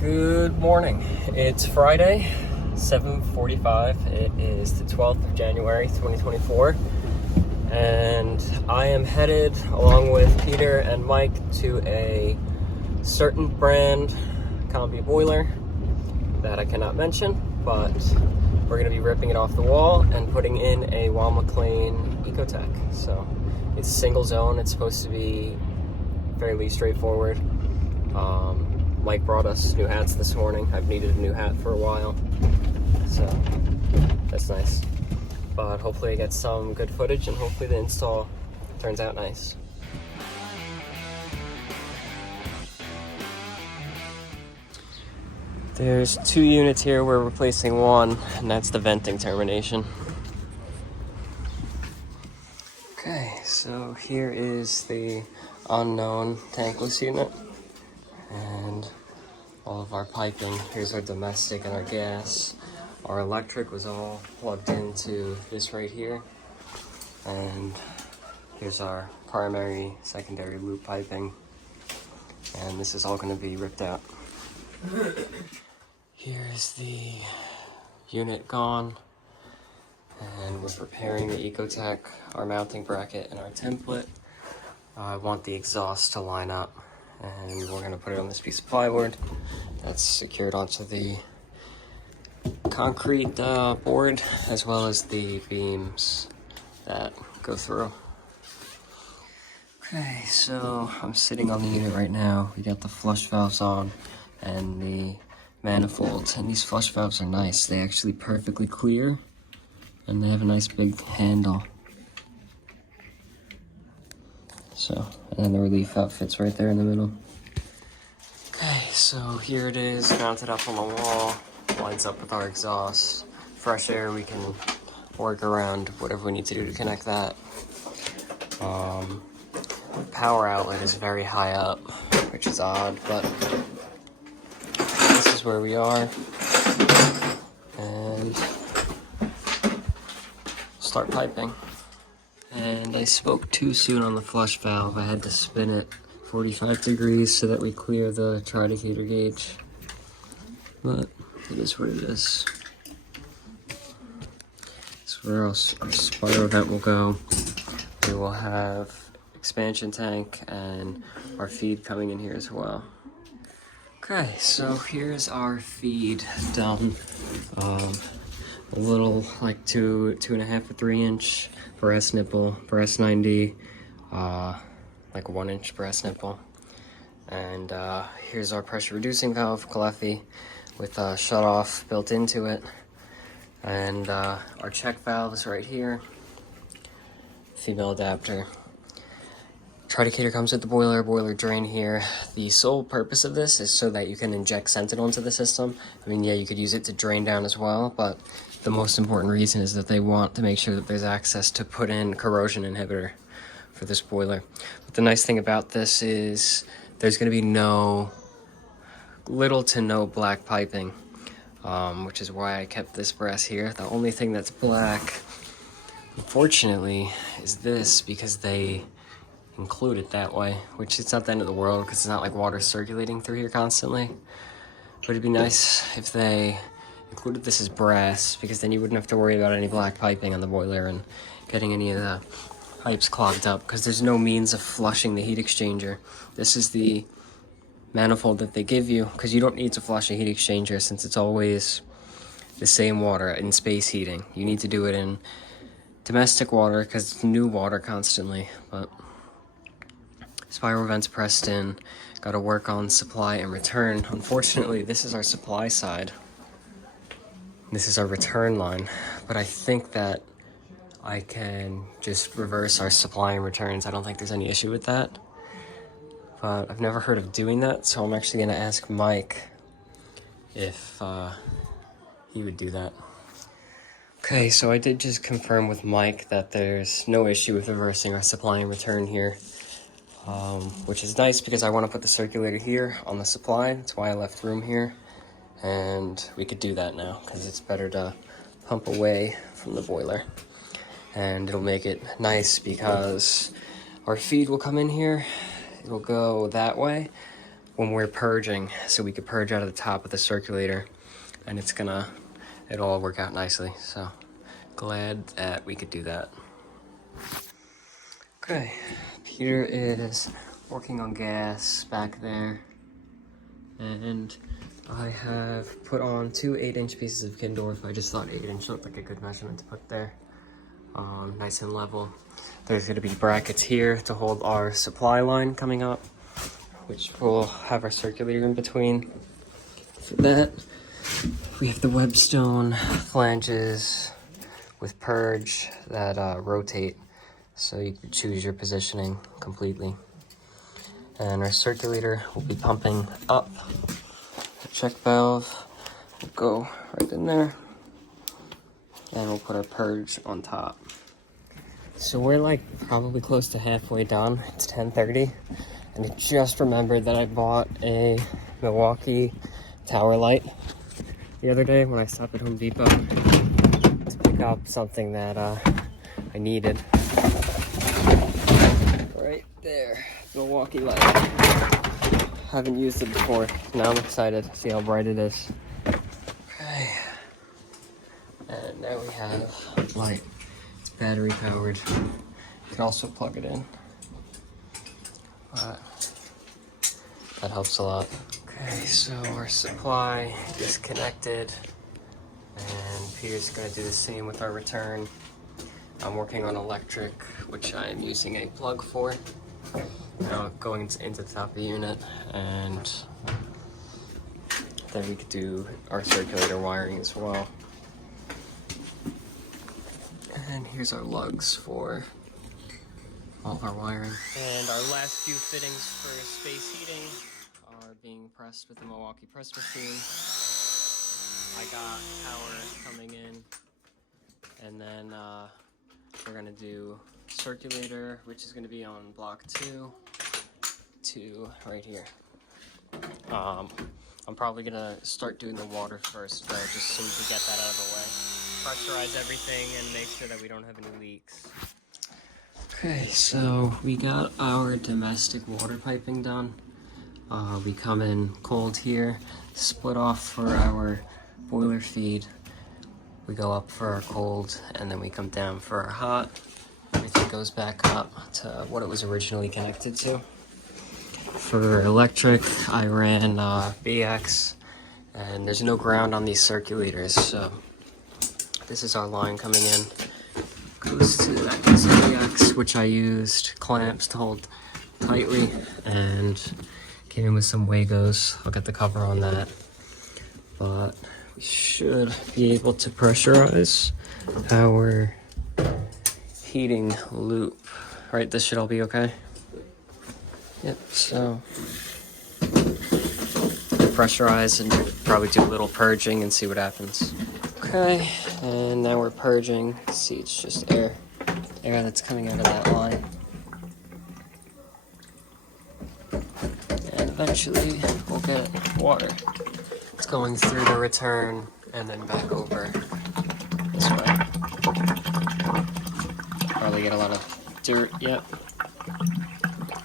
Good morning. It's Friday, 7:45. It is the 12th of January, 2024. And I am headed, along with Peter and Mike, to a certain brand Combi boiler that I cannot mention, but we're going to be ripping it off the wall and putting in a Weil Mclain EcoTec. So it's single zone. It's supposed to be fairly straightforward. Mike brought us new hats this morning. I've needed a new hat for a while, so that's nice. But hopefully I get some good footage and hopefully the install turns out nice. There's 2 units here. We're replacing one, and that's the venting termination. Okay, so here is the unknown tankless unit and all of our piping. Here's our domestic and our gas. Our electric was all plugged into this right here, and here's our primary, secondary loop piping, and this is all going to be ripped out. Here's the unit gone, and we're preparing the EcoTec, our mounting bracket, and our template. I want the exhaust to line up, and we're going to put it on this piece of plywood that's secured onto the concrete board, as well as the beams that go through. Okay, so I'm sitting on the unit right now. We got the flush valves on and the manifolds, and these flush valves are nice. They actually perfectly clear, and they have a nice big handle. So, and then the relief outfit's right there in the middle. Okay, so here it is, mounted up on the wall, lines up with our exhaust. Fresh air, we can work around whatever we need to do to connect that. The power outlet is very high up, which is odd, but this is where we are. And start piping. And I spoke too soon on the flush valve. I had to spin it 45 degrees so that we clear the tridicator gauge. But it is what it is. That's where our spiral vent will go. We will have expansion tank and our feed coming in here as well. Okay, so here's our feed done. A little like 2.5 to 3 inch brass nipple, brass 90, like 1 inch brass nipple. And here's our pressure reducing valve, Cleffy, with a shut off built into it. And our check valves right here, female adapter. Tridicator comes with the boiler drain here. The sole purpose of this is so that you can inject Sentinel into the system. I mean, yeah, you could use it to drain down as well, but the most important reason is that they want to make sure that there's access to put in corrosion inhibitor for this boiler. But the nice thing about this is there's going to be little to no black piping, which is why I kept this brass here. The only thing that's black, unfortunately, is this, because they include it that way, which it's not the end of the world because it's not like water circulating through here constantly. But it'd be nice if they included this as brass, because then you wouldn't have to worry about any black piping on the boiler and getting any of the pipes clogged up, because there's no means of flushing the heat exchanger. This is the manifold that they give you, because you don't need to flush a heat exchanger since it's always the same water in space heating. You need to do it in domestic water because it's new water constantly. But spiral vents pressed in, got to work on supply and return. Unfortunately, this is our supply side. This is our return line, but I think that I can just reverse our supply and returns. I don't think there's any issue with that, but I've never heard of doing that, so I'm actually going to ask Mike if he would do that. Okay, so I did just confirm with Mike that there's no issue with reversing our supply and return here, which is nice because I want to put the circulator here on the supply. That's why I left room here. And we could do that now because it's better to pump away from the boiler, and it'll make it nice because our feed will come in here, it'll go that way, when we're purging, so we could purge out of the top of the circulator, and it'll all work out nicely. So glad that we could do that. Okay, Peter is working on gas back there, and I have put on 2 8-inch pieces of Kindorf. I just thought 8-inch looked like a good measurement to put there. Nice and level. There's going to be brackets here to hold our supply line coming up, which will have our circulator in between. For that, we have the webstone flanges with purge that rotate, so you can choose your positioning completely. And our circulator will be pumping up. The check valve will go right in there, and we'll put our purge on top. So we're like probably close to halfway done. It's 10:30, and I just remembered that I bought a Milwaukee tower light the other day when I stopped at Home Depot to pick up something that I needed. Right there, Milwaukee light. Haven't used it before. Now I'm excited to see how bright it is. Okay. And now we have light. It's battery powered. You can also plug it in. That helps a lot. Okay, so our supply is connected, and Peter's gonna do the same with our return. I'm working on electric, which I am using a plug for. Now going into the top of the unit, and then we could do our circulator wiring as well. And here's our lugs for all of our wiring. And our last few fittings for space heating are being pressed with the Milwaukee press machine. I got power coming in, and then we're gonna do circulator, which is gonna be on block 2 to right here. I'm probably gonna start doing the water first, though, just so we can get that out of the way. Pressurize everything and make sure that we don't have any leaks. Okay, so we got our domestic water piping done. We come in cold here, split off for our boiler feed. We go up for our cold, and then we come down for our hot. Everything goes back up to what it was originally connected to. For electric, I ran BX, and there's no ground on these circulators, so this is our line coming in. Goes to that BX, which I used clamps to hold tightly, and came in with some Wagos. I'll get the cover on that. But we should be able to pressurize our heating loop. Right, this should all be okay? Yep, so pressurize and probably do a little purging and see what happens. Okay, and now we're purging. See, it's just air that's coming out of that line. And eventually we'll get water. It's going through the return and then back over this way. Probably get a lot of dirt, yep.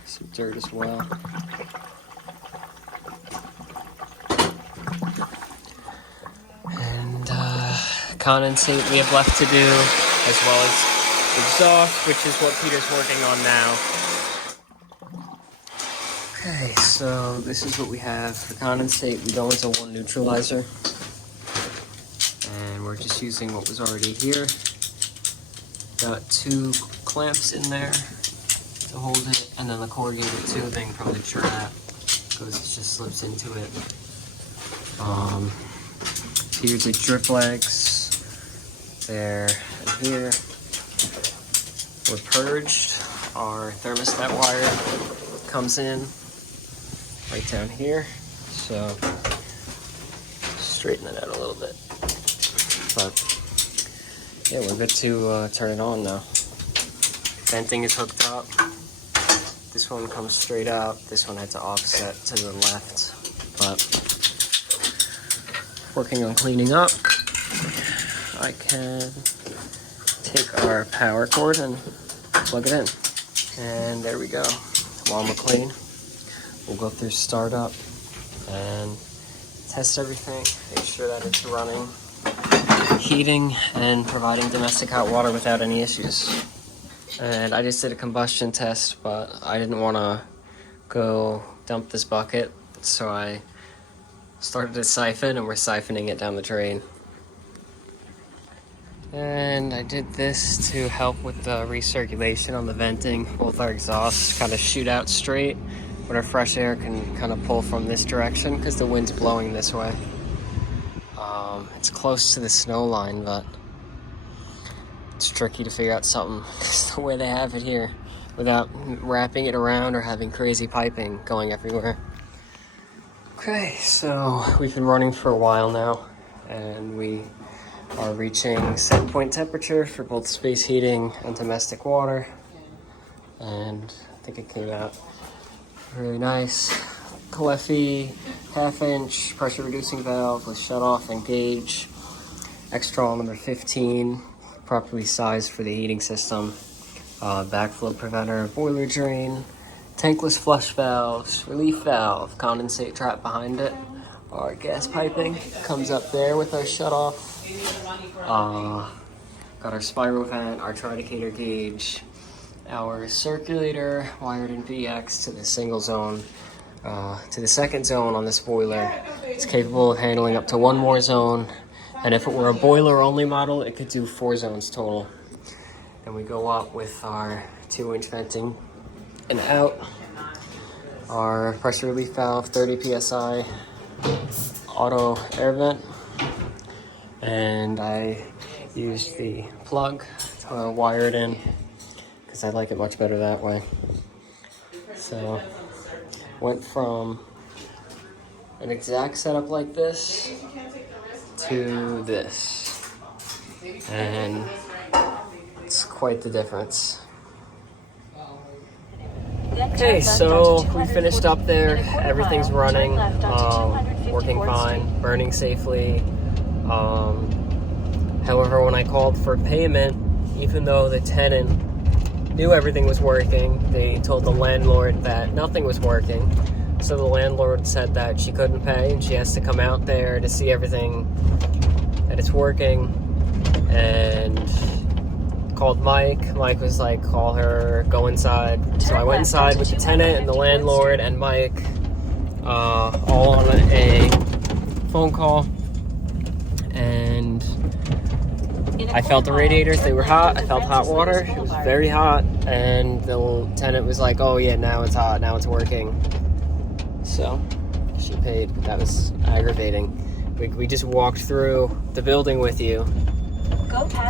Some dirt as well. And condensate we have left to do, as well as exhaust, which is what Peter's working on now. Okay, so this is what we have for condensate. We go into one neutralizer, and we're just using what was already here. Got 2 clamps in there to hold it, and then the corrugated tubing from the trap, because it just slips into it. Here's the drip legs. There and here. We're purged. Our thermostat wire comes in right down here, so straighten it out a little bit. But yeah, we're good to turn it on now. Venting is hooked up. This one comes straight out. This one had to offset to the left. But working on cleaning up. I can take our power cord and plug it in. And there we go. Weil Mclain. we'll go through startup and test everything, make sure that it's running, heating, and providing domestic hot water without any issues. And I just did a combustion test, but I didn't want to go dump this bucket, so I started to siphon, and we're siphoning it down the drain. And I did this to help with the recirculation on the venting. Both our exhausts kind of shoot out straight, but our fresh air can kind of pull from this direction because the wind's blowing this way. It's close to the snow line, but it's tricky to figure out something. It's the way they have it here without wrapping it around or having crazy piping going everywhere. Okay, so we've been running for a while now, and we are reaching set point temperature for both space heating and domestic water. And I think it came out really nice. Cleffy 1/2" pressure reducing valve with shut off and gauge. Extraol number 15, properly sized for the heating system. Backflow preventer, boiler drain, tankless flush valves, relief valve, condensate trap behind it. Our gas piping comes up there with our shut off. Got our spiral vent, our tridicator gauge, our circulator wired in VX to the single zone, to the second zone on this boiler. It's capable of handling up to 1 more zone, and if it were a boiler only model, it could do 4 zones total. And we go up with our 2-inch venting and out. Our pressure relief valve, 30 PSI, auto air vent. And I used the plug to wire it in because I like it much better that way. So went from an exact setup like this to this, and it's quite the difference. Okay, so we finished up there. Everything's running, working fine, burning safely. However, when I called for payment, even though the tenant knew everything was working, they told the landlord that nothing was working. So the landlord said that she couldn't pay and she has to come out there to see everything, that it's working, and called Mike. Mike was like, call her, go inside. So I went inside with the tenant and the landlord and Mike, all on a phone call, and I felt the radiators, they were hot. I felt hot water, it was very hot, and the tenant was like, oh yeah, now it's hot, now it's working. So she paid. That was aggravating. We just walked through the building with you,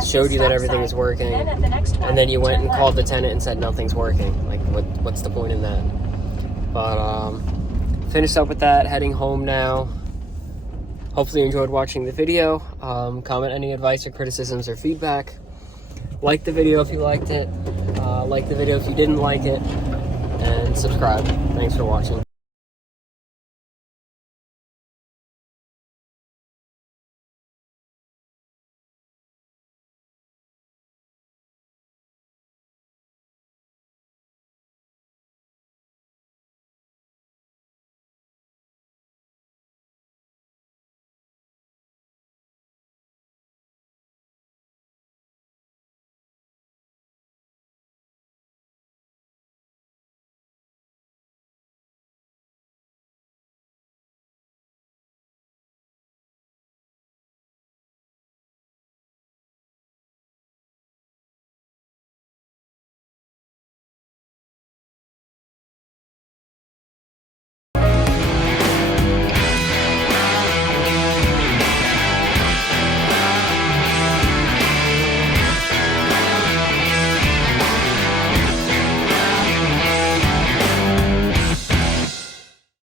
showed you that everything was working, and then you went and called the tenant and said nothing's working. Like, what's the point in that? But finished up with that, heading home now. Hopefully you enjoyed watching the video. Comment any advice or criticisms or feedback. Like the video if you liked it. Like the video if you didn't like it. And subscribe. Thanks for watching.